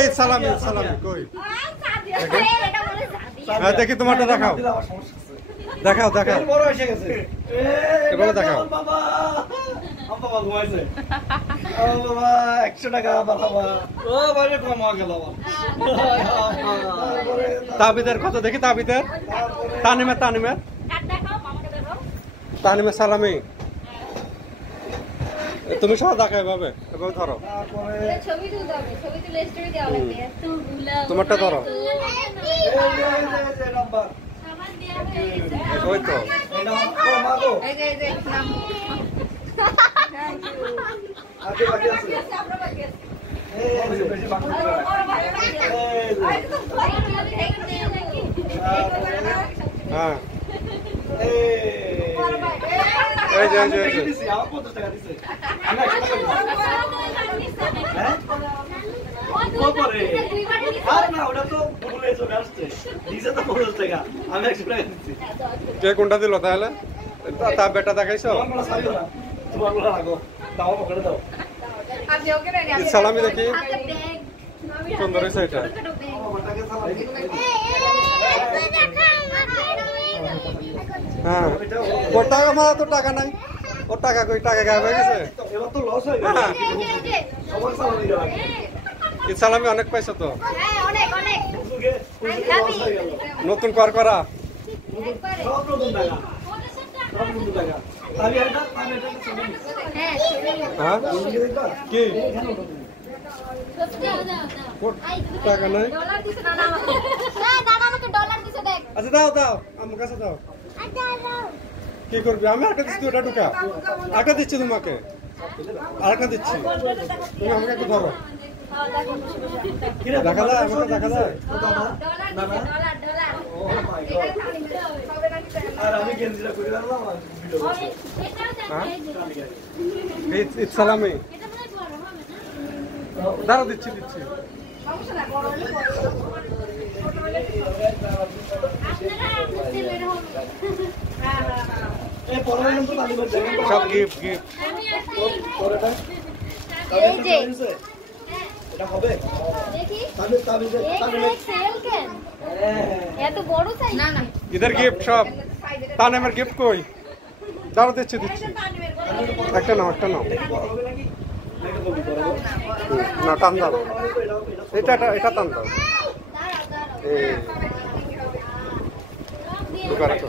এই সালামি সালামি কই হ্যাঁ দেখি তোমারটা দেখাও দেখাও দেখাও বড় এসে গেছে এবারে দেখাও বাবা বাবা ঘুমাইছে ও বাবা 100 টাকা বাবা ও বাইরে কমা গেল বাবা তাবিদের কত দেখি তাবিদের তানিমে তানিমে তানিমে সালামি তুমি সব দেখাই ভাবে এভাবে ধরো ছবি তুলতে হবে ছবি তুলে স্টোরি দেওয়া লাগবে এত গুলা তোমারটা ধরো এই নাম্বার সামান দেয়া হয়ে গেছে ওই তো এই নাম্বার মাগো এই যে নাম আগে বাকি আছে আমরা বাকি আছে এই বেশি বাকি আছে হ্যাঁ এই এই যে দিছি আমার 50 টাকা দিছে আমি 100 টাকা দিছি হ্যাঁ করে আর না ওটা তো ভুলে চলে আসছে দিছে তো 50 টাকা আমি 100 টাকা দিছি কে কোনটা দিল তাহলে তা বেটা দেখাইছো তোমার সাইও না তোমার গুলো রাখো দাও পকেটে দাও আপনি ওকে রেডি এই সালামি দেখি আপনি ব্যাগ সুন্দর হয়েছে এটা ওটাকে সালামি হ্যাঁ ওর টাকা মারা তো টাকা নাই ওর টাকা কই টাকা গায়েব হয়ে গেছে এবার তো লস হয়ে গেল সবার সালামি দেওয়া এই সালামি অনেক পাইছো তো হ্যাঁ অনেক অনেক উজুকে লস হয়ে গেল নতুন কর করা একবারে সব নতুন টাকা সব নতুন টাকা আমি এটা ছবি হ্যাঁ হ্যাঁ দিকে দেখবা কি সত্যি ওর টাকা নাই ডলার দিছে না আমাকে না দাদা আমাকে ডলার দিছে দেখ আচ্ছা দাও দাও আমার কাছে দাও কি করবি আমি আরেকটা দিচ্ছি ওটা ঢুকা আরেকটা দিচ্ছি তোমাকে আরেকটা দিচ্ছি তুমি আমাকে একটু ধরো দেখা যায় আমাকে দেখা যায় ডলার ডলার ও মাই গড আর আমি গেঞ্জিটা করে দিলাম ভিডিও করছি এই সালামি দাঁড়া দিচ্ছি দিচ্ছি এই পরে কিন্তু তালিবান দেখেন সব গিফট গিফট পরেটা এই যে এটা হবে দেখি তাবিজ সেল কেন এত বড় সাইজ না না ইধার গিফট সব তানিমের গিফট কই দাঁড়া দিচ্ছি দিচ্ছি একটা নাও হবে নাকি এটা কবি করব না টান দাও এটা এটা টান দাও এই করে তো।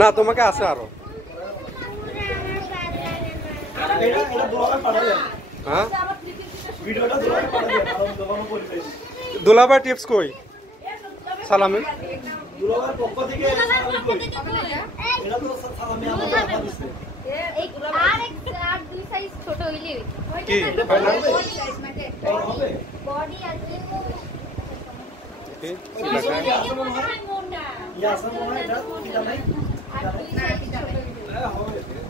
না তোমাকে আছে আরো এটা ব্লগে পাঠাবে হ্যাঁ ভিডিওটা ব্লগে পাঠাবে কারণ দোকানে পরিবেশ দুলাভাই টিপস কই সালামি ব্লগের পক্ষ থেকে সালামি কই এটা তো সালামি আমাকে আপা দিছে এই আর দুই সাইজ ছোট হইলি কি হয় না বডি সাইজ মানে হবে বডি আর কি ইয়া আসলে মনে হয় এটা কি জানাই আর দুই সাইজ ছোট হবে